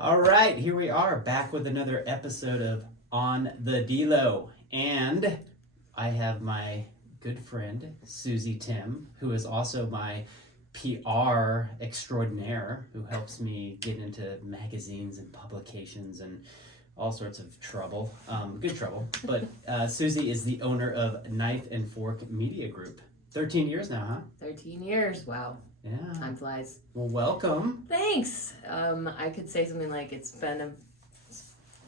All right, here we are back with another episode of On the DELO. And I have my good friend, Susie Timm, who is also my PR extraordinaire, who helps me get into magazines and publications and all sorts of trouble, good trouble. But Susie is the owner of Knife and Fork Media Group. 13 years now, huh? 13 years, wow. Yeah. Time flies. Well, welcome. Thanks. I could say something like it's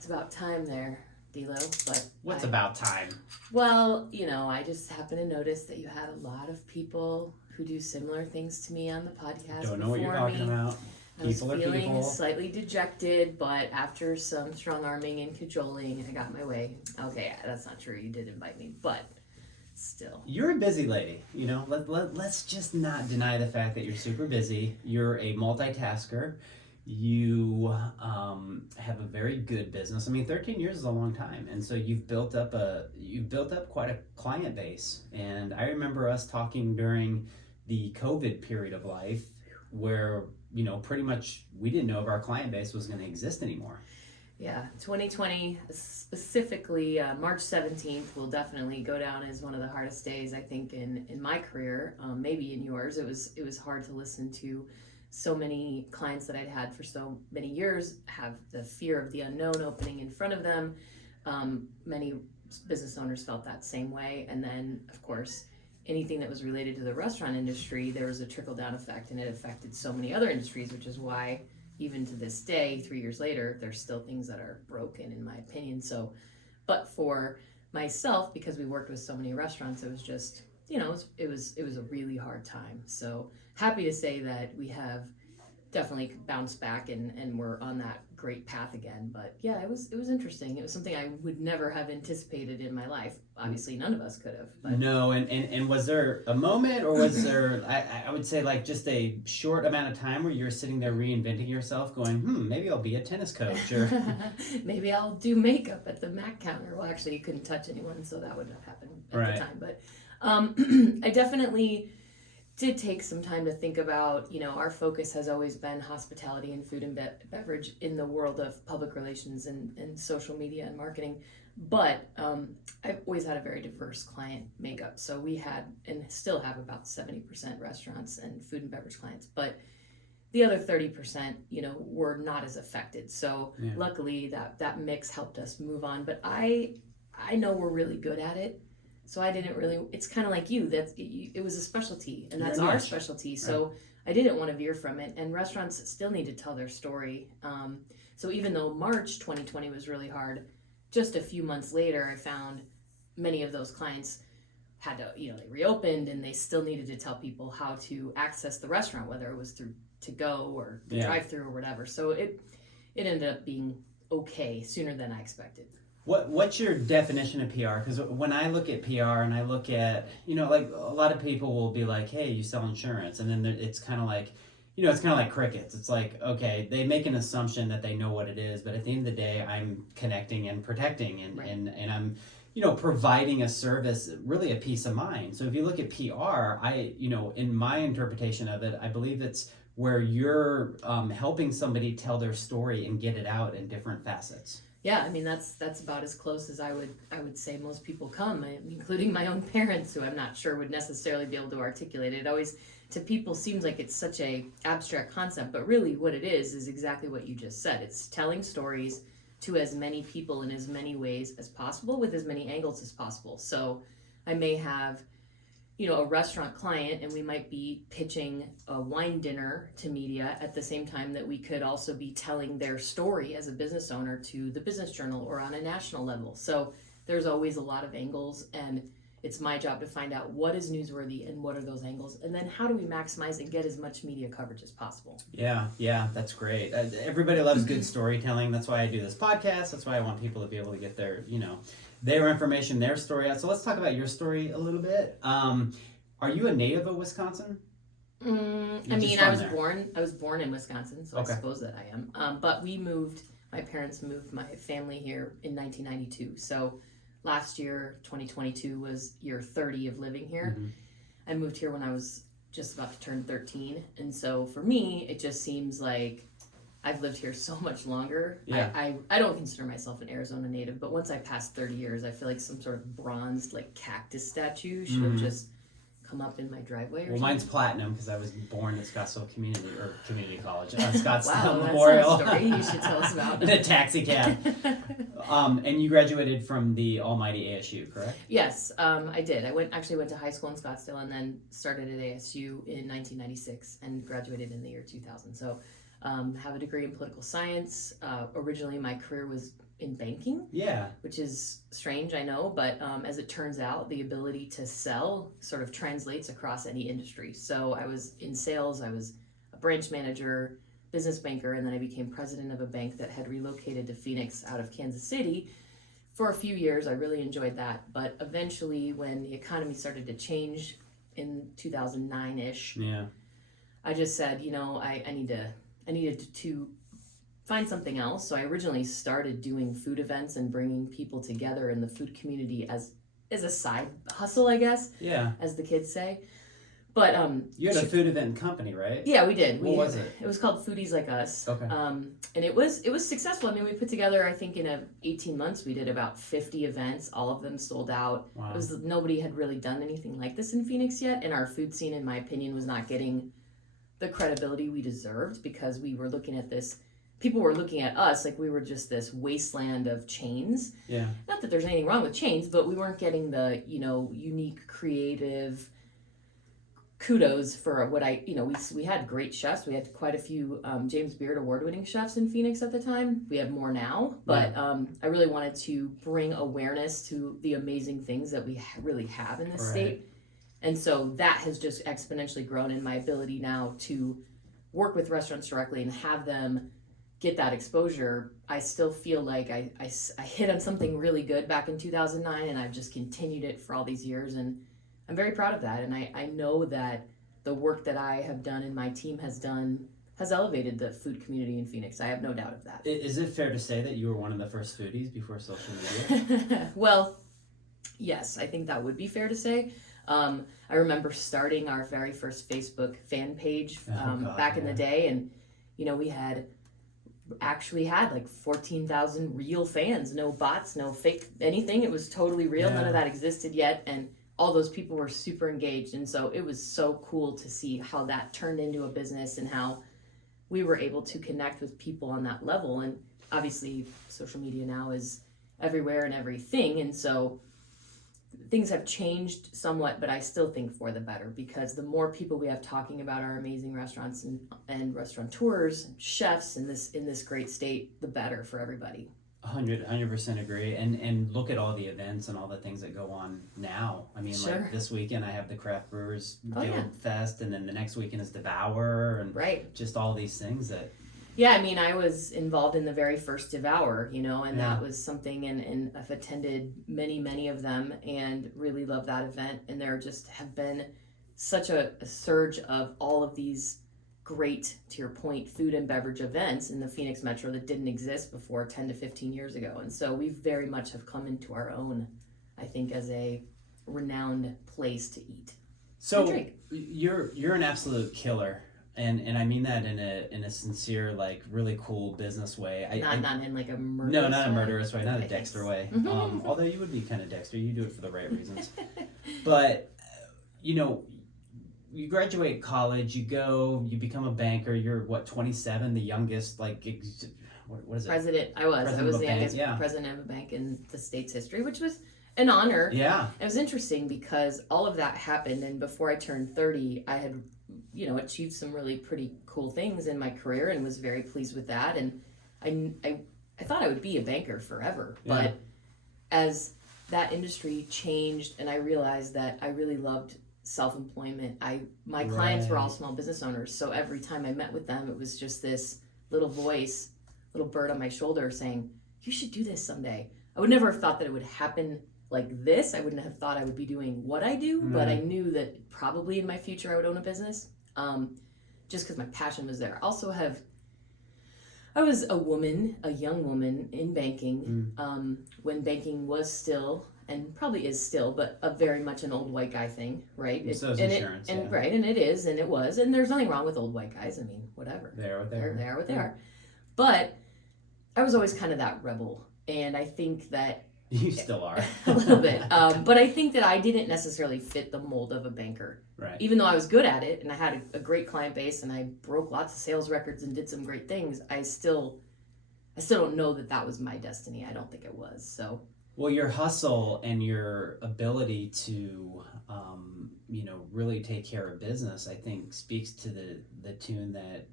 about time there, Delo. But What's about time? Well, I just happened to notice that you had a lot of people who do similar things to me on the podcast. Don't know what you're talking about. I was feeling slightly dejected, but after some strong arming and cajoling, I got my way. Okay, that's not true. You did invite me, but still. You're a busy lady. Let's just not deny the fact that you're super busy. You're a multitasker. You have a very good business. I mean, 13 years is a long time, and so you've built up quite a client base. And I remember us talking during the COVID period of life, where pretty much we didn't know if our client base was going to exist anymore. Yeah, 2020, specifically March 17th, will definitely go down as one of the hardest days, I think, in my career, maybe in yours. It was hard to listen to so many clients that I'd had for so many years have the fear of the unknown opening in front of them. Many business owners felt that same way. And then, of course, anything that was related to the restaurant industry, there was a trickle-down effect, and it affected so many other industries, which is why even to this day, 3 years later, there's still things that are broken, in my opinion. So, but for myself, because we worked with so many restaurants, it was just, it was a really hard time. So happy to say that we have definitely bounced back and we're on that great path again. But yeah, it was interesting. It was something I would never have anticipated in my life. Obviously, none of us could have. But. No, and was there a moment, or was there, I would say, like just a short amount of time where you're sitting there reinventing yourself, going, maybe I'll be a tennis coach, or maybe I'll do makeup at the Mac counter. Well, actually, you couldn't touch anyone, so that wouldn't have happened at the time. But I definitely did take some time to think about, our focus has always been hospitality and food and beverage in the world of public relations and social media and marketing. But I've always had a very diverse client makeup. So we had and still have about 70% restaurants and food and beverage clients. But the other 30%, were not as affected. So luckily that mix helped us move on. But I know we're really good at it. So I didn't really, it's kind of like you, it was a specialty, and that's our specialty. So right. I didn't want to veer from it, and restaurants still need to tell their story. So even though March 2020 was really hard, just a few months later, I found many of those clients had to, they reopened, and they still needed to tell people how to access the restaurant, whether it was through to go or the drive-through or whatever. So it ended up being okay sooner than I expected. What's your definition of PR? Because when I look at PR and I look at, like a lot of people will be like, hey, you sell insurance. And then it's kind of like, it's kind of like crickets. It's like, okay, they make an assumption that they know what it is. But at the end of the day, I'm connecting and protecting and I'm, providing a service, really a peace of mind. So if you look at PR, in my interpretation of it, I believe it's where you're helping somebody tell their story and get it out in different facets. Yeah, I mean that's about as close as I would say most people come, including my own parents, who I'm not sure would necessarily be able to articulate it. It always to people seems like it's such a abstract concept, but really what it is exactly what you just said. It's telling stories to as many people in as many ways as possible with as many angles as possible. So I may have a restaurant client, and we might be pitching a wine dinner to media at the same time that we could also be telling their story as a business owner to the Business Journal or on a national level. So there's always a lot of angles, and it's my job to find out what is newsworthy and what are those angles, and then how do we maximize and get as much media coverage as possible. Yeah, that's great. Everybody loves good storytelling. That's why I do this podcast. That's why I want people to be able to get their information, their story out. So let's talk about your story a little bit. Are you a native of Wisconsin? I was born in Wisconsin, so okay. I suppose that I am. But my parents moved my family here in 1992. So last year, 2022, was year 30 of living here. Mm-hmm. I moved here when I was just about to turn 13. And so for me, it just seems like I've lived here so much longer. Yeah. I don't consider myself an Arizona native, but once I passed 30 years, I feel like some sort of bronzed like cactus statue should have just come up in my driveway or something. Mine's platinum because I was born at Scottsdale Community College, Scottsdale wow, Memorial. That's a story you should tell us about. In a taxi cab. And you graduated from the almighty ASU, correct? Yes, I did. I went to high school in Scottsdale and then started at ASU in 1996 and graduated in the year 2000. So have a degree in political science. Originally, my career was in banking. Yeah. Which is strange, I know, but as it turns out, the ability to sell sort of translates across any industry. So I was in sales, I was a branch manager, business banker, and then I became president of a bank that had relocated to Phoenix out of Kansas City. For a few years, I really enjoyed that, but eventually when the economy started to change in 2009-ish, I just said, I needed to find something else. So I originally started doing food events and bringing people together in the food community as a side hustle, I guess. Yeah. As the kids say. But you had a food event company, right? Yeah, we did. What was it? It was called Foodies Like Us. Okay. And it was successful. I mean, we put together, I think in 18 months we did about 50 events. All of them sold out. Wow. Nobody had really done anything like this in Phoenix yet, and our food scene, in my opinion, was not getting the credibility we deserved because we were looking at this. People were looking at us like we were just this wasteland of chains. Yeah. Not that there's anything wrong with chains, but we weren't getting the, unique, creative kudos for what we had great chefs. We had quite a few James Beard award-winning chefs in Phoenix at the time. We have more now, but I really wanted to bring awareness to the amazing things that we really have in this state. And so that has just exponentially grown in my ability now to work with restaurants directly and have them get that exposure. I still feel like I hit on something really good back in 2009, and I've just continued it for all these years, and I'm very proud of that. And I know that the work that I have done and my team has elevated the food community in Phoenix. I have no doubt of that. Is it fair to say that you were one of the first foodies before social media? Well, yes, I think that would be fair to say. I remember starting our very first Facebook fan page back in the day, and we actually had like 14,000 real fans, no bots, no fake anything. It was totally real. None of that existed yet, and all those people were super engaged, and so it was so cool to see how that turned into a business and how we were able to connect with people on that level. And obviously social media now is everywhere and everything, and so things have changed somewhat, but I still think for the better, because the more people we have talking about our amazing restaurants and restaurateurs and chefs in this great state, the better for everybody. 100% agree. And look at all the events and all the things that go on now. I mean, like this weekend I have the Craft Brewers Guild Fest, and then the next weekend is Devour, and just all these things that... Yeah, I mean, I was involved in the very first Devour, and that was something, and I've attended many of them and really love that event. And there just have been such a surge of all of these great, to your point, food and beverage events in the Phoenix Metro that didn't exist before 10 to 15 years ago. And so we very much have come into our own, I think, as a renowned place to eat. So you're an absolute killer. And I mean that in a sincere, like, really cool business way. Not in like a murderous way. No, not way. a murderous way, not a Dexter way. Although you would be kind of Dexter, you do it for the right reasons. But, you graduate college, you become a banker. You're 27, the youngest, like, what is it? President. I was the youngest president of a bank in the state's history, which was an honor. Yeah. It was interesting because all of that happened, and before I turned 30, I had achieved some really pretty cool things in my career and was very pleased with that. And I thought I would be a banker forever, but as that industry changed and I realized that I really loved self-employment, my clients were all small business owners. So every time I met with them, it was just this little voice, little bird on my shoulder saying, you should do this someday. I would never have thought that it would happen like this. I wouldn't have thought I would be doing what I do, but I knew that probably in my future I would own a business, just because my passion was there. I was a young woman in banking, when banking was still, and probably is still, but very much an old white guy thing, right? So is insurance, Right, and it is, and it was, and there's nothing wrong with old white guys. I mean, whatever. They are what they are. They are what they are. But I was always kind of that rebel. And I think that You still are. a little bit. But I think that I didn't necessarily fit the mold of a banker. Right. Even though I was good at it and I had a great client base and I broke lots of sales records and did some great things, I still don't know that was my destiny. I don't think it was. So. Well, your hustle and your ability to, really take care of business, I think, speaks to the tune that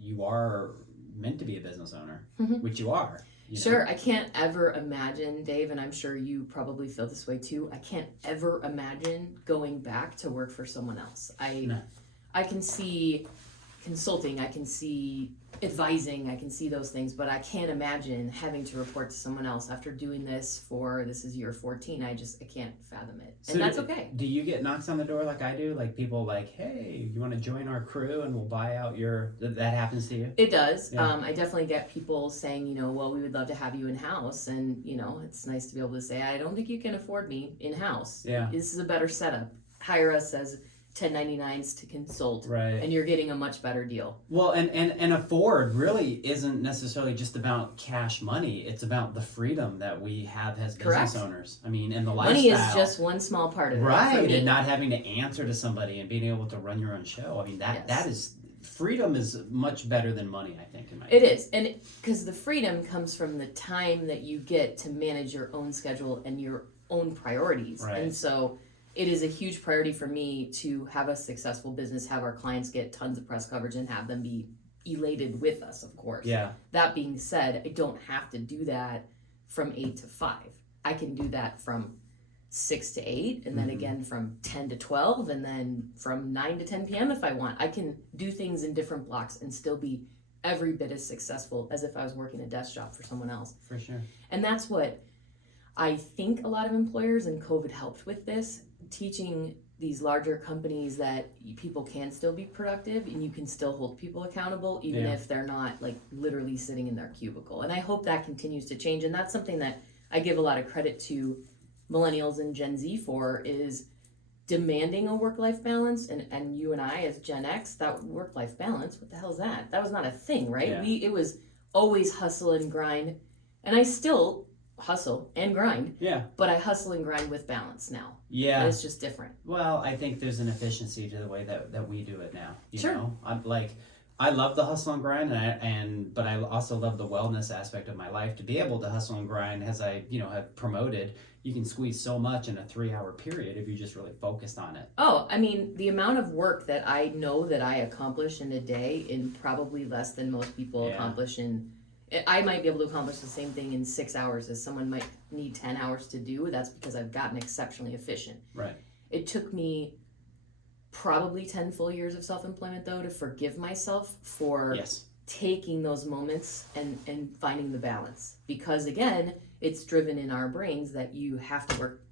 you are meant to be a business owner, which you are. Sure. I can't ever imagine, Dave, and I'm sure you probably feel this way too. I can't ever imagine going back to work for someone else. I can see consulting, I can see advising, I can see those things, but I can't imagine having to report to someone else after doing this is year 14. I can't fathom it. And that's okay. Do you get knocks on the door like I do? Like people like, hey, you want to join our crew and we'll buy out that happens to you? It does. Yeah. I definitely get people saying, well, we would love to have you in-house. And, it's nice to be able to say, I don't think you can afford me in-house. Yeah. This is a better setup. Hire us as 1099s to consult, right? And you're getting a much better deal. Well, and afford really isn't necessarily just about cash money. It's about the freedom that we have as business owners. I mean, and the lifestyle. Money is just one small part of it, right? And not having to answer to somebody and being able to run your own show. I mean, that is freedom is much better than money. I think in my opinion. It is, and because the freedom comes from the time that you get to manage your own schedule and your own priorities, right. And so. It is a huge priority for me to have a successful business, have our clients get tons of press coverage, and have them be elated with us, of course. Yeah. That being said, I don't have to do that from 8 to 5. I can do that from 6 to 8, and then again from 10 to 12, and then from 9 to 10 p.m. if I want. I can do things in different blocks and still be every bit as successful as if I was working a desk job for someone else. For sure. And that's what I think a lot of employers, and COVID helped with this, teaching these larger companies that people can still be productive and you can still hold people accountable even if they're not like literally sitting in their cubicle. And I hope that continues to change. And that's something that I give a lot of credit to millennials and Gen Z for, is demanding a work-life balance. And you and I as Gen X, that work-life balance, what the hell is that? That was not a thing, right? Yeah. It was always hustle and grind. And I still hustle and grind, but I hustle and grind with balance now. Yeah, and it's just different. Well, I think there's an efficiency to the way that we do it now. You Sure. know, I love the hustle and grind, but I also love the wellness aspect of my life. To be able to hustle and grind, as I have promoted, you can squeeze so much in a 3-hour period if you just really focused on it. Oh, I mean, the amount of work that I know that I accomplish in a day in probably less than most people accomplish in. I might be able to accomplish the same thing in 6 hours as someone might need 10 hours to do. That's because I've gotten exceptionally efficient. Right. It took me probably 10 full years of self-employment, though, to forgive myself for taking those moments and finding the balance. Because, again, it's driven in our brains that you have to work,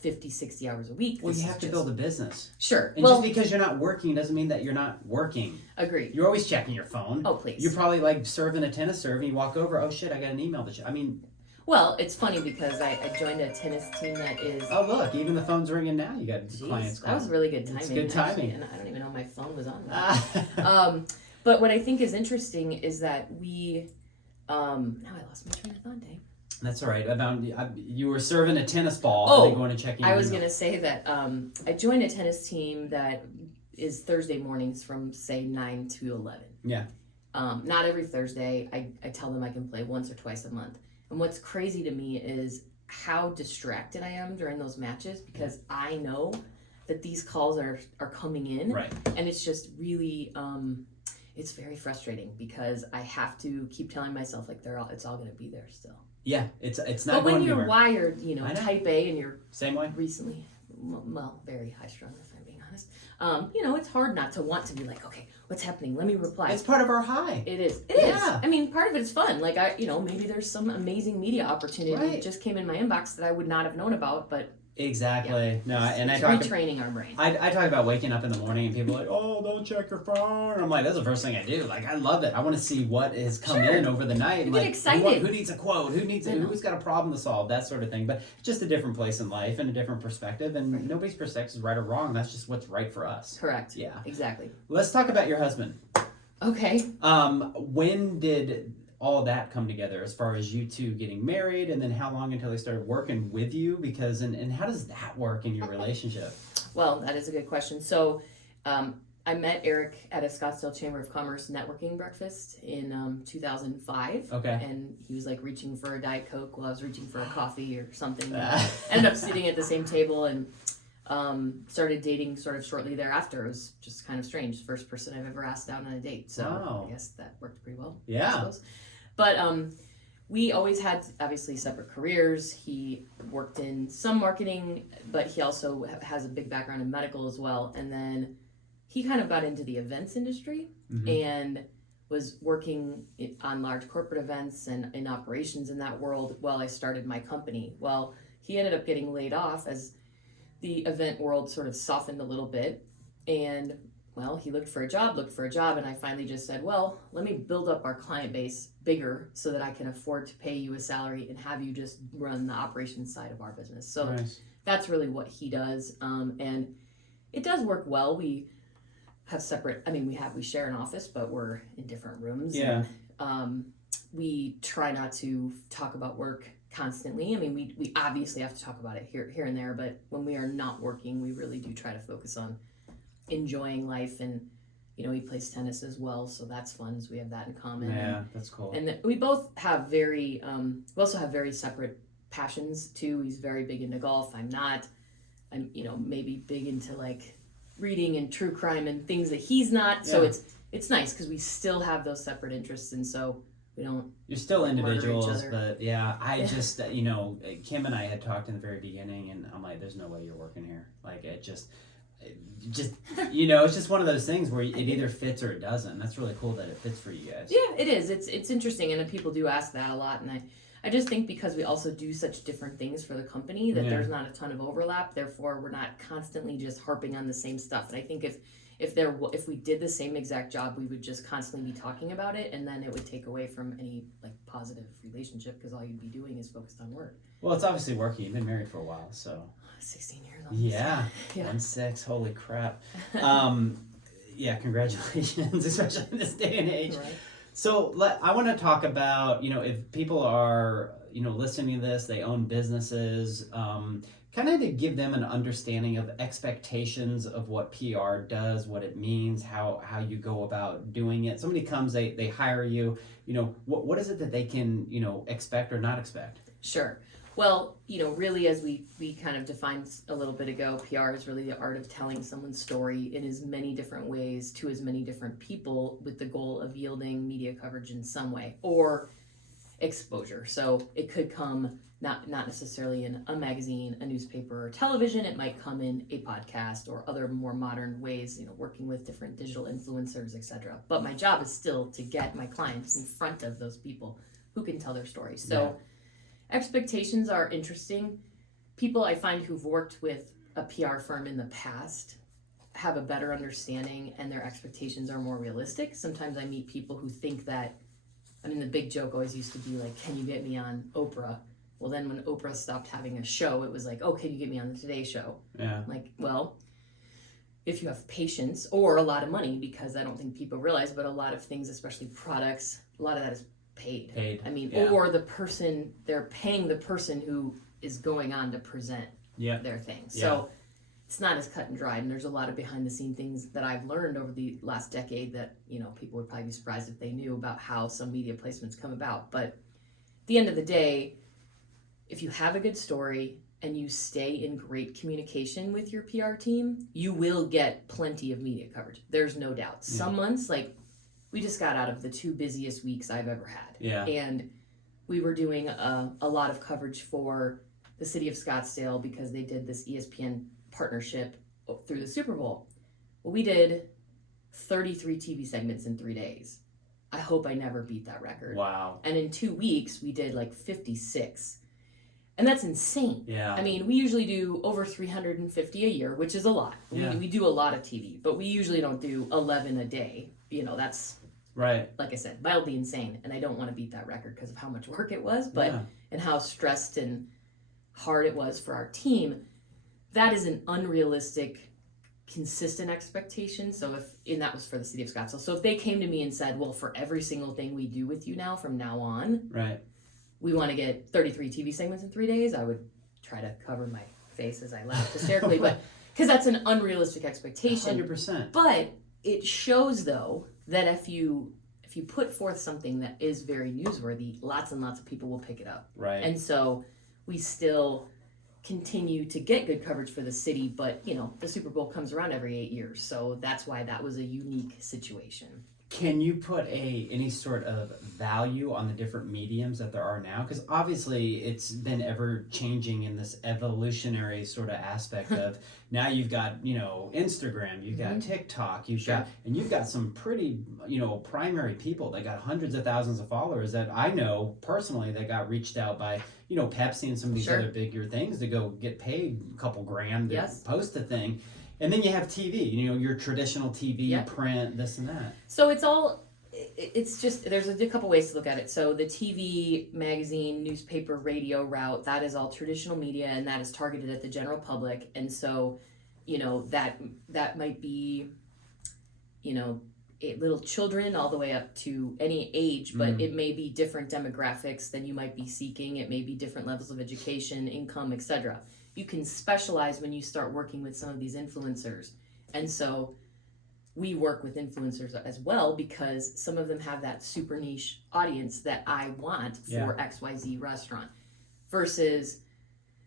50, 60 hours a week. Well, you have to build a business. Sure. And just because you're not working doesn't mean that you're not working. Agreed. You're always checking your phone. Oh, please. You're probably like serving a tennis serve and you walk over, oh shit, I got an email to check. I mean... Well, it's funny because I joined a tennis team that is... Oh, look, even the phone's ringing now. You got clients calling. That was really good timing. It's good timing. Actually, and I don't even know my phone was on. But what I think is interesting is that we... now I lost my train of thought, Dave. That's all right. You were serving a tennis ball and then going to check your I was going to say that I joined a tennis team that is Thursday mornings from, say, 9 to 11. Yeah. Not every Thursday. I tell them I can play once or twice a month. And what's crazy to me is how distracted I am during those matches because I know that these calls are coming in. Right. And it's just really... it's very frustrating because I have to keep telling myself like it's all going to be there still. Yeah, it's not. But when you're anywhere. wired, type A, and you're same way recently, well, very high strung if I'm being honest. It's hard not to want to be like, okay, what's happening? Let me reply. It's part of our high. It is. It is. I mean, part of it is fun. Like maybe there's some amazing media opportunity that just came in my inbox that I would not have known about, but. Exactly. Yeah. No, and it's I talk retraining our brain. I talk about waking up in the morning and people are like, oh, don't check your phone. I'm like, that's the first thing I do. Like, I love it. I want to see what has come in over the night. You get excited. Who needs a quote? Who's got a problem to solve? That sort of thing. But just a different place in life and a different perspective. And nobody's perspective is right or wrong. That's just what's right for us. Correct. Yeah. Exactly. Let's talk about your husband. Okay. When did all that come together as far as you two getting married, and then how long until they started working with you? Because, and how does that work in your relationship? Well, that is a good question. So, I met Eric at a Scottsdale Chamber of Commerce networking breakfast in 2005. Okay. And he was like reaching for a Diet Coke while I was reaching for a coffee or something. Ended up sitting at the same table and started dating sort of shortly thereafter. It was just kind of strange. First person I've ever asked out on a date. So Wow. I guess that worked pretty well. Yeah. I suppose. But we always had obviously separate careers. He worked in some marketing, but he also has a big background in medical as well. And then he kind of got into the events industry and was working on large corporate events and in operations in that world while I started my company. Well, he ended up getting laid off as the event world sort of softened a little bit. And well, he looked for a job, and I finally just said, well, let me build up our client base bigger so that I can afford to pay you a salary and have you just run the operations side of our business. So Nice. That's really what he does. And it does work well. We have separate, we share an office, but we're in different rooms. Yeah. And, we try not to talk about work constantly. I mean, we obviously have to talk about it here and there, but when we are not working, we really do try to focus on enjoying life. And he plays tennis as well, so that's fun. So we have that in common. Yeah, that's cool. And we both have we also have very separate passions too. He's very big into golf. I'm not. I'm maybe big into like reading and true crime and things that he's not. Yeah. So it's nice because we still have those separate interests, and so we don't. You're still individuals, but yeah, I just Kim and I had talked in the very beginning, and I'm like, there's no way you're working here. Like it just it's just one of those things where it either fits or it doesn't. That's really cool that it fits for you guys. Yeah, it is. It's interesting, and people do ask that a lot, and I just think because we also do such different things for the company that there's not a ton of overlap. Therefore, we're not constantly just harping on the same stuff. And I think if we did the same exact job, we would just constantly be talking about it, and then it would take away from any like positive relationship because all you'd be doing is focused on work. Well, it's obviously working. You've been married for a while, so 16 years. Almost. Yeah. 1-6. Holy crap. Yeah, congratulations, especially in this day and age. Right. So I want to talk about, if people are, listening to this, they own businesses, kind of to give them an understanding of expectations of what PR does, what it means, how you go about doing it. Somebody comes, they hire you, what is it that they can, expect or not expect? Sure. Well, really, as we kind of defined a little bit ago, PR is really the art of telling someone's story in as many different ways to as many different people with the goal of yielding media coverage in some way or exposure. So it could come not necessarily in a magazine, a newspaper, or television. It might come in a podcast or other more modern ways, working with different digital influencers, etc. But my job is still to get my clients in front of those people who can tell their story. So expectations are interesting. People I find who've worked with a PR firm in the past have a better understanding and their expectations are more realistic. Sometimes I meet people who think that, the big joke always used to be like, can you get me on Oprah? Well, then when Oprah stopped having a show, it was like, oh, can you get me on the Today Show? Yeah. Like, well, if you have patience or a lot of money, because I don't think people realize, but a lot of things, especially products, a lot of that is paid. Or they're paying the person who is going on to present their thing. So it's not as cut and dried, and there's a lot of behind the scene things that I've learned over the last decade that people would probably be surprised if they knew about how some media placements come about. But at the end of the day, if you have a good story and you stay in great communication with your PR team, you will get plenty of media coverage. There's no doubt. Some months, like we just got out of the 2 busiest weeks I've ever had. Yeah. And we were doing a lot of coverage for the city of Scottsdale because they did this ESPN partnership through the Super Bowl. Well, we did 33 TV segments in 3 days. I hope I never beat that record. Wow. And in 2 weeks, we did like 56. And that's insane. Yeah. We usually do over 350 a year, which is a lot. We do a lot of TV, but we usually don't do 11 a day. That's right. Like I said, mildly insane. And I don't want to beat that record because of how much work it was, but and how stressed and hard it was for our team. That is an unrealistic consistent expectation. So and that was for the city of Scottsdale. So if they came to me and said, well, for every single thing we do with you now from now on, right, we want to get 33 TV segments in 3 days, I would try to cover my face as I laughed hysterically, but because that's an unrealistic expectation. 100%. But it shows, though, that if you put forth something that is very newsworthy, lots and lots of people will pick it up. Right. And so we still continue to get good coverage for the city, but the Super Bowl comes around every 8 years, so that's why that was a unique situation. Can you put any sort of value on the different mediums that there are now? Because obviously it's been ever changing in this evolutionary sort of aspect of now you've got Instagram, you've got TikTok, you've got some pretty primary people that got hundreds of thousands of followers that I know personally that got reached out by Pepsi and some of these other bigger things to go get paid a couple grand to post a thing. And then you have TV, your traditional TV, print, this and that. So it's just, there's a couple ways to look at it. So the TV, magazine, newspaper, radio route, that is all traditional media, and that is targeted at the general public. And so, that might be, little children all the way up to any age, but it may be different demographics than you might be seeking. It may be different levels of education, income, etc. You can specialize when you start working with some of these influencers. And so we work with influencers as well because some of them have that super niche audience that I want for XYZ restaurant. Versus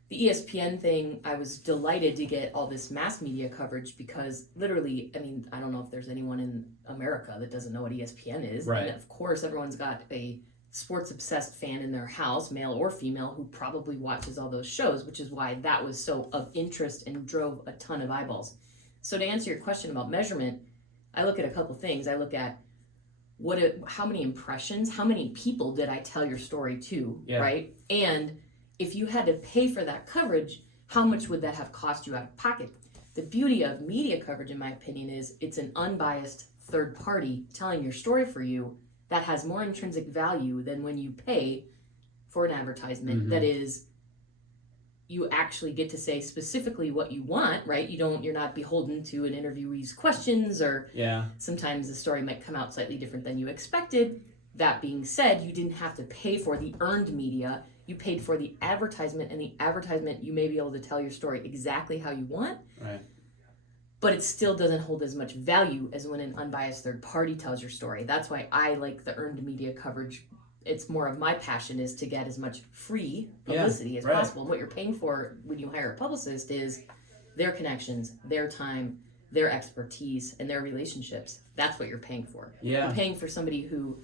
the ESPN thing, I was delighted to get all this mass media coverage because literally, I don't know if there's anyone in America that doesn't know what ESPN is. Right. And of course, everyone's got a sports obsessed fan in their house, male or female, who probably watches all those shows, which is why that was so of interest and drove a ton of eyeballs. So to answer your question about measurement, I look at a couple things. I look at how many impressions, how many people did I tell your story to, right? And if you had to pay for that coverage, how much would that have cost you out of pocket? The beauty of media coverage, in my opinion, is it's an unbiased third party telling your story for you that has more intrinsic value than when you pay for an advertisement. That is, you actually get to say specifically what you want, right? You're not beholden to an interviewee's questions, or sometimes the story might come out slightly different than you expected. That being said, you didn't have to pay for the earned media. You paid for the advertisement, and the advertisement, you may be able to tell your story exactly how you want. Right. But it still doesn't hold as much value as when an unbiased third party tells your story. That's why I like the earned media coverage. It's more of my passion is to get as much free publicity as possible. What you're paying for when you hire a publicist is their connections, their time, their expertise, and their relationships. That's what you're paying for. Yeah. You're paying for somebody who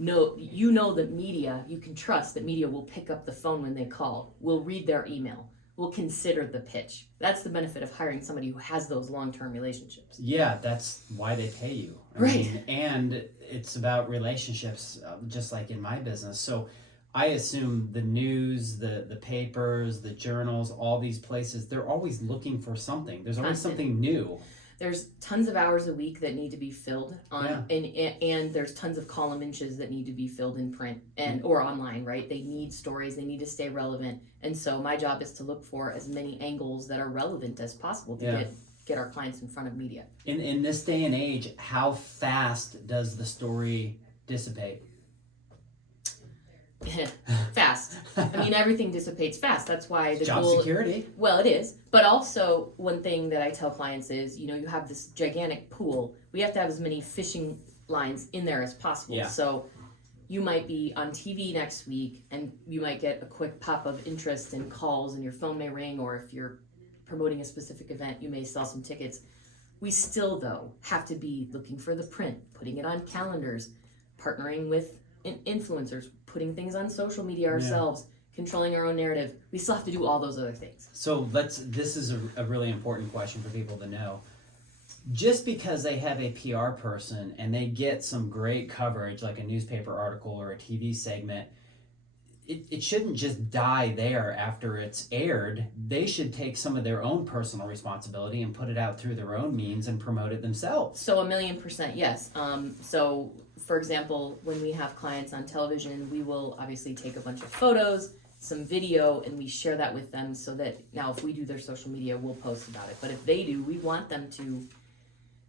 that media, you can trust that media will pick up the phone when they call, will read their email, will consider the pitch. That's the benefit of hiring somebody who has those long-term relationships. Yeah, that's why they pay you. I mean, and it's about relationships, just like in my business. So I assume the news, the papers, the journals, all these places, they're always looking for something. There's always something new. There's tons of hours a week that need to be filled and there's tons of column inches that need to be filled in print or online, right? They need stories, they need to stay relevant. And so my job is to look for as many angles that are relevant as possible to get our clients in front of media. In this day and age, how fast does the story dissipate? Fast. Everything dissipates fast. That's why the job goal, security. Well, it is. But also, one thing that I tell clients is, you have this gigantic pool. We have to have as many fishing lines in there as possible. Yeah. So you might be on TV next week, and you might get a quick pop of interest and calls, and your phone may ring, or if you're promoting a specific event, you may sell some tickets. We still, though, have to be looking for the print, putting it on calendars, partnering with influencers, putting things on social media ourselves, controlling our own narrative. We still have to do all those other things. So this is a really important question for people to know. Just because they have a PR person and they get some great coverage, like a newspaper article or a TV segment, it shouldn't just die there after it's aired. They should take some of their own personal responsibility and put it out through their own means and promote it themselves. So 1,000,000%, yes. So for example, when we have clients on television, we will obviously take a bunch of photos, some video and we share that with them so that now if we do their social media, we'll post about it. But if they do, we want them to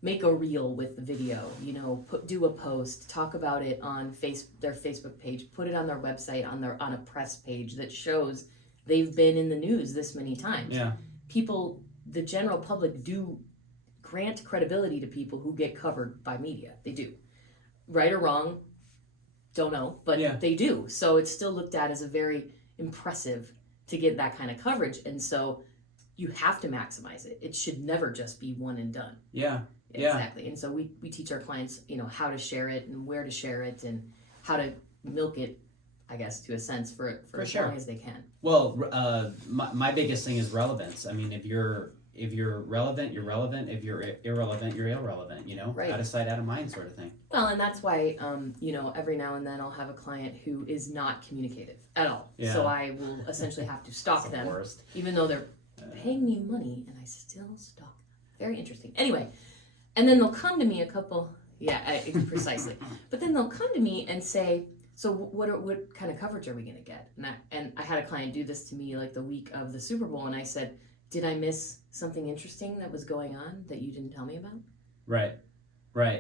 make a reel with the video, you know, do a post, talk about it on their Facebook page, put it on their website, on a press page that shows they've been in the news this many times. Yeah. People, the general public, do grant credibility to people who get covered by media. They do. Right or wrong, don't know, but they do. So it's still looked at as a very impressive to get that kind of coverage. And so you have to maximize it. It should never just be one and done. Yeah. Exactly. And so we teach our clients, you know, how to share it and where to share it and how to milk it, I guess, to a sense for as long as they can. Well, my biggest thing is relevance. I mean, if you're relevant, you're relevant. If you're irrelevant, you're irrelevant, you know, out of sight, out of mind sort of thing. Well, and that's why, you know, every now and then I'll have a client who is not communicative at all. Yeah. So I will essentially have to stalk them, even though they're paying me money and I still stalk them. Very interesting. Anyway, and then they'll come to me precisely. But then they'll come to me and say, so what kind of coverage are we going to get? And I had a client do this to me like the week of the Super Bowl, and I said, did I miss something interesting that was going on that you didn't tell me about? Right.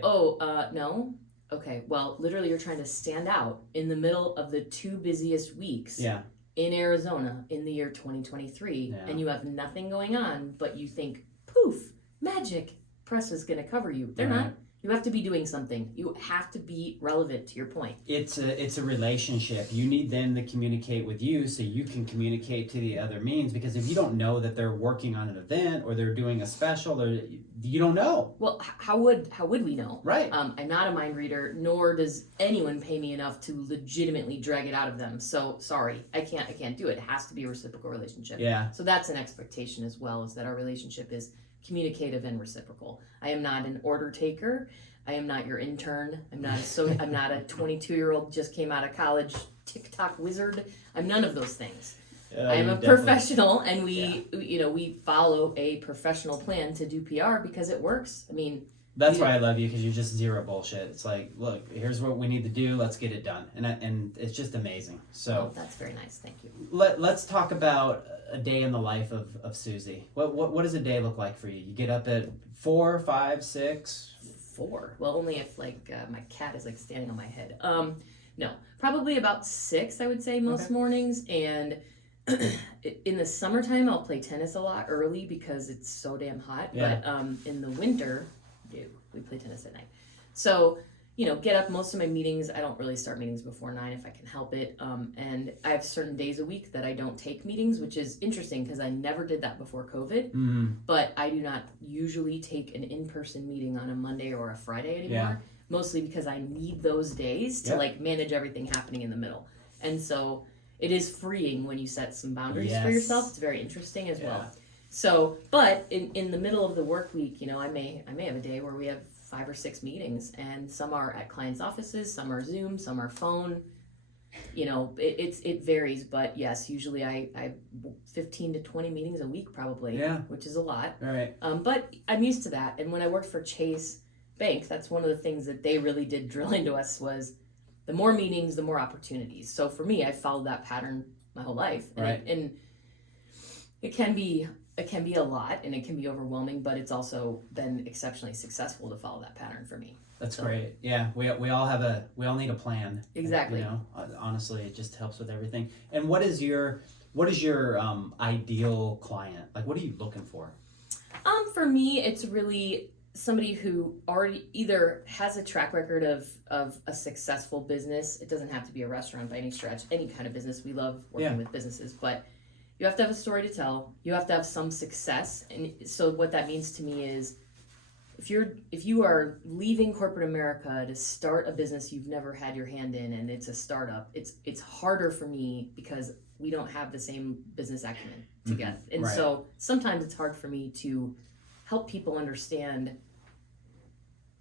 Oh, no? Okay, well, literally you're trying to stand out in the middle of the 2 busiest weeks in Arizona in the year 2023, and you have nothing going on, but you think, poof, magic, press is going to cover you. They're not. You have to be doing something. You have to be relevant to your point. It's a relationship. You need them to communicate with you so you can communicate to the other means, because if you don't know that they're working on an event or they're doing a special, or you don't know. Well, how would we know? Right. I'm not a mind reader, nor does anyone pay me enough to legitimately drag it out of them. So sorry, I can't do it. It has to be a reciprocal relationship. Yeah. So that's an expectation as well, is that our relationship is communicative and reciprocal. I am not an order taker. I am not your intern. I'm not a 22-year-old just came out of college TikTok wizard. I'm none of those things. I am a professional, and we follow a professional plan to do PR because it works. I mean, that's why I love you, because you're just zero bullshit. It's like, look, here's what we need to do. Let's get it done, and it's just amazing. So that's very nice. Thank you. Let's talk about a day in the life of Susie. What does a day look like for you? You get up at 4, 5, 6. 4. Well, only if my cat is standing on my head. No, probably about 6. I would say most mornings, and in the summertime I'll play tennis a lot early because it's so damn hot. Yeah. But in the winter, we play tennis at night. So, get up. Most of my meetings, I don't really start meetings before 9 if I can help it. And I have certain days a week that I don't take meetings, which is interesting because I never did that before COVID. Mm-hmm. But I do not usually take an in-person meeting on a Monday or a Friday anymore, mostly because I need those days to manage everything happening in the middle. And so it is freeing when you set some boundaries for yourself. It's very interesting as well. So, but in the middle of the work week, I may have a day where we have 5 or 6 meetings, and some are at clients' offices, some are Zoom, some are phone. It varies, but yes, usually I 15 to 20 meetings a week probably, which is a lot. Right. But I'm used to that. And when I worked for Chase Bank, that's one of the things that they really did drill into us was the more meetings, the more opportunities. So for me, I followed that pattern my whole life, and it can be a lot, and it can be overwhelming, but it's also been exceptionally successful to follow that pattern for me. That's great. Yeah, we all need a plan. Exactly. Honestly, it just helps with everything. And what is your ideal client? Like, what are you looking for? For me, it's really somebody who already either has a track record of a successful business. It doesn't have to be a restaurant by any stretch. Any kind of business. We love working with businesses, but you have to have a story to tell. You have to have some success. And so what that means to me is if you are leaving corporate America to start a business you've never had your hand in, and it's a startup, it's harder for me because we don't have the same business acumen together. And so sometimes it's hard for me to help people understand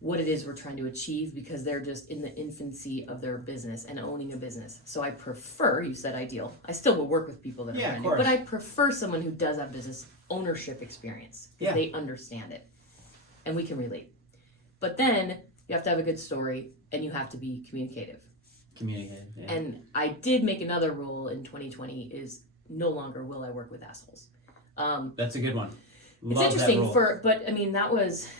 what it is we're trying to achieve because they're just in the infancy of their business and owning a business. So I prefer, you said ideal, I still will work with people that are brand new, but I prefer someone who does have business ownership experience. They understand it and we can relate. But then you have to have a good story and you have to be communicative. Communicate. Yeah. And I did make another rule in 2020 is no longer will I work with assholes. That's a good one. It's interesting but I mean,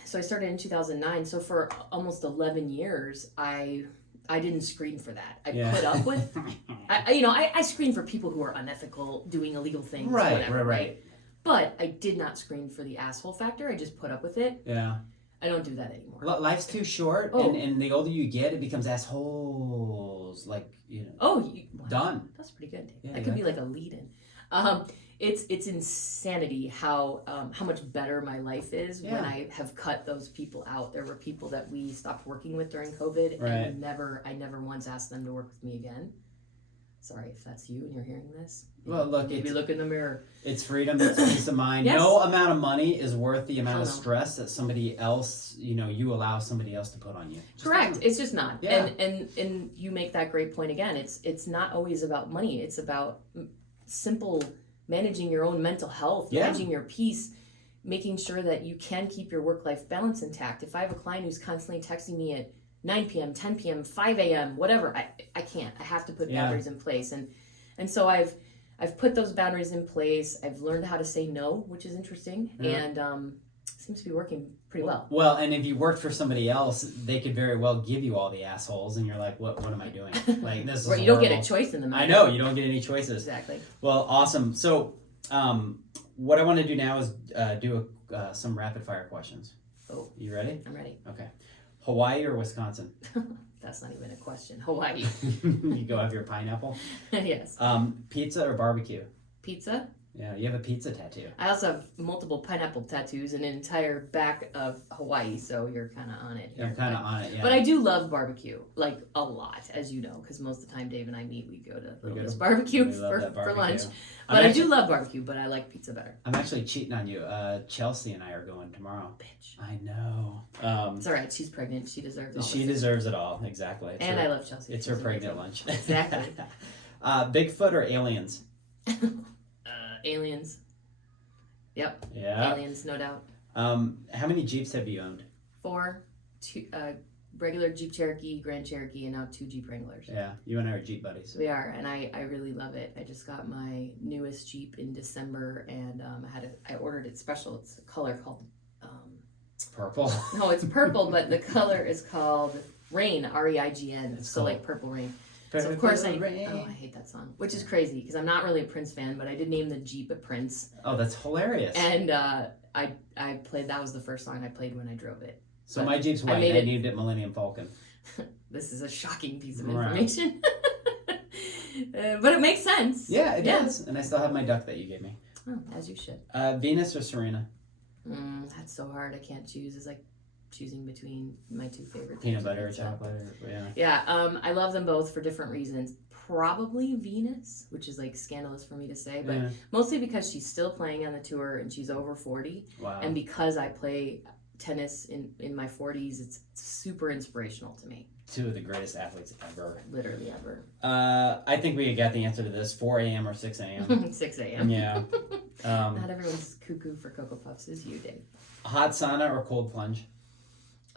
so I started in 2009. So for almost 11 years, I didn't screen for that. I put up with, I screen for people who are unethical, doing illegal things, whatever, right? But I did not screen for the asshole factor. I just put up with it. Yeah. I don't do that anymore. Life's too short, and the older you get, it becomes assholes. Like, done. That's pretty good. Yeah, that could be like a lead-in. It's insanity how much better my life is when I have cut those people out. There were people that we stopped working with during COVID, and I never once asked them to work with me again. Sorry if that's you and you're hearing this. Well, look, maybe look in the mirror. It's freedom, it's peace of mind. Yes. No amount of money is worth the amount of stress that somebody else, you allow somebody else to put on you. Correct. It's just not. Yeah. And you make that great point again. It's not always about money. It's about simple managing your own mental health, managing your peace, making sure that you can keep your work-life balance intact. If I have a client who's constantly texting me at 9 p.m., 10 p.m., 5 a.m., whatever, I can't. I have to put boundaries in place. And so I've put those boundaries in place. I've learned how to say no, which is interesting, and seems to be working pretty well. Well, and if you worked for somebody else, they could very well give you all the assholes, and you're like, what am I doing? Like, this is you don't get a choice in the matter. I know, you don't get any choices. Exactly. Well, awesome. So what I want to do now is do some rapid fire questions. Oh. You ready? I'm ready. Okay. Hawaii or Wisconsin? That's not even a question. Hawaii. You go have your pineapple? Yes. Pizza or barbecue? Pizza. Yeah, you have a pizza tattoo. I also have multiple pineapple tattoos and an entire back of Hawaii, so you're kind of on it here. You're kind of on it, yeah. But I do love barbecue, like a lot, as you know, because most of the time Dave and I meet, we go to Little Miss Barbecue for lunch. But I do love barbecue, but I like pizza better. I'm actually cheating on you. Chelsea and I are going tomorrow. Bitch. I know. It's all right. She's pregnant. She deserves all She deserves it all, exactly. I love Chelsea. It's her pregnant lunch. Exactly. Bigfoot or aliens? Aliens. Yep. Yeah. Aliens, no doubt. How many Jeeps have you owned? 4. 2, regular Jeep Cherokee, Grand Cherokee, and now 2 Jeep Wranglers. Yeah, you and I are Jeep buddies. We are, and I really love it. I just got my newest Jeep in December, and I ordered it special. It's a color called purple. No, it's purple, but the color is called Rain, R-E-I-G-N. It's so cool. like Purple Rain. So of course I hate that song, which is crazy because I'm not really a Prince fan, but I did name the Jeep a Prince. Oh, that's hilarious. And I played, that was the first song I played when I drove it. So my Jeep's white, I named it Millennium Falcon. This is a shocking piece of information. But it makes sense. Yeah, it does. And I still have my duck that you gave me. Oh, as you should. Venus or Serena? That's so hard. I can't choose. It's like choosing between my 2 favorite peanut butter or chocolate. I love them both for different reasons. Probably Venus, which is like scandalous for me to say, but mostly because she's still playing on the tour and she's over 40. Wow. And because I play tennis in my 40s, it's super inspirational to me. 2 of the greatest athletes ever. Literally ever. I think we got the answer to this. 4 a.m. or 6 a.m.? 6 a.m. Yeah. Not everyone's cuckoo for Cocoa Puffs is you, Dave. Hot sauna or cold plunge?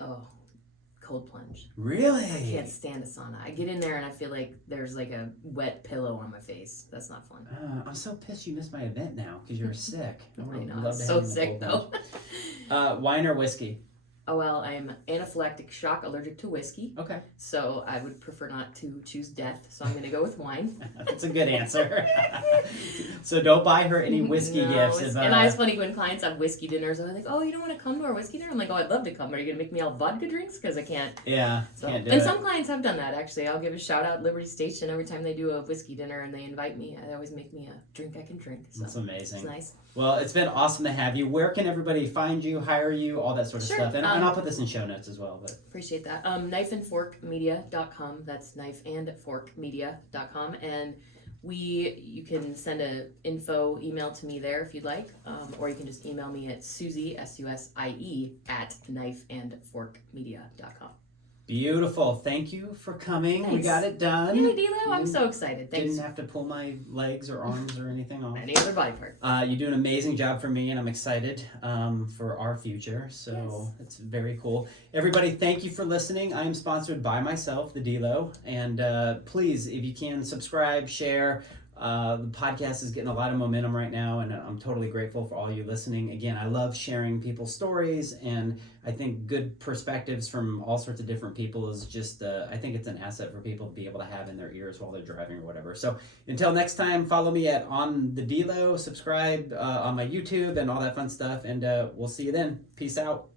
Oh, cold plunge. Really? I can't stand a sauna. I get in there and I feel like there's like a wet pillow on my face. That's not fun. I'm so pissed you missed my event now because you're sick. I know. I'm so sick though. Wine or whiskey? Oh, well, I am anaphylactic shock allergic to whiskey. Okay. So I would prefer not to choose death. So I'm going to go with wine. That's a good answer. So don't buy her any whiskey gifts. And it's funny when clients have whiskey dinners. I'm like, oh, you don't want to come to our whiskey dinner? I'm like, oh, I'd love to come. Are you going to make me all vodka drinks? Because I can't. Yeah, can't do and it. some clients have done that, actually. I'll give a shout out Liberty Station every time they do a whiskey dinner and they invite me. They always make me a drink I can drink. So that's amazing. It's nice. Well, it's been awesome to have you. Where can everybody find you, hire you, all that sort of stuff? And I'll put this in show notes as well. But appreciate that. Knifeandforkmedia.com. That's knifeandforkmedia.com. And you can send a info email to me there if you'd like. Or you can just email me at Susie, SUSIE, at knifeandforkmedia.com. Beautiful. Thank you for coming. Thanks. We got it done. Yay, Dilo. I'm so excited. Thanks. Didn't have to pull my legs or arms or anything off. Any other body part. You do an amazing job for me, and I'm excited for our future. So It's very cool. Everybody, thank you for listening. I am sponsored by myself, the Delo. And please, if you can, subscribe, share. The podcast is getting a lot of momentum right now, and I'm totally grateful for all you listening. Again, I love sharing people's stories, and I think good perspectives from all sorts of different people is just, I think it's an asset for people to be able to have in their ears while they're driving or whatever. So until next time, follow me at On The Delo, subscribe on my YouTube and all that fun stuff, and we'll see you then. Peace out.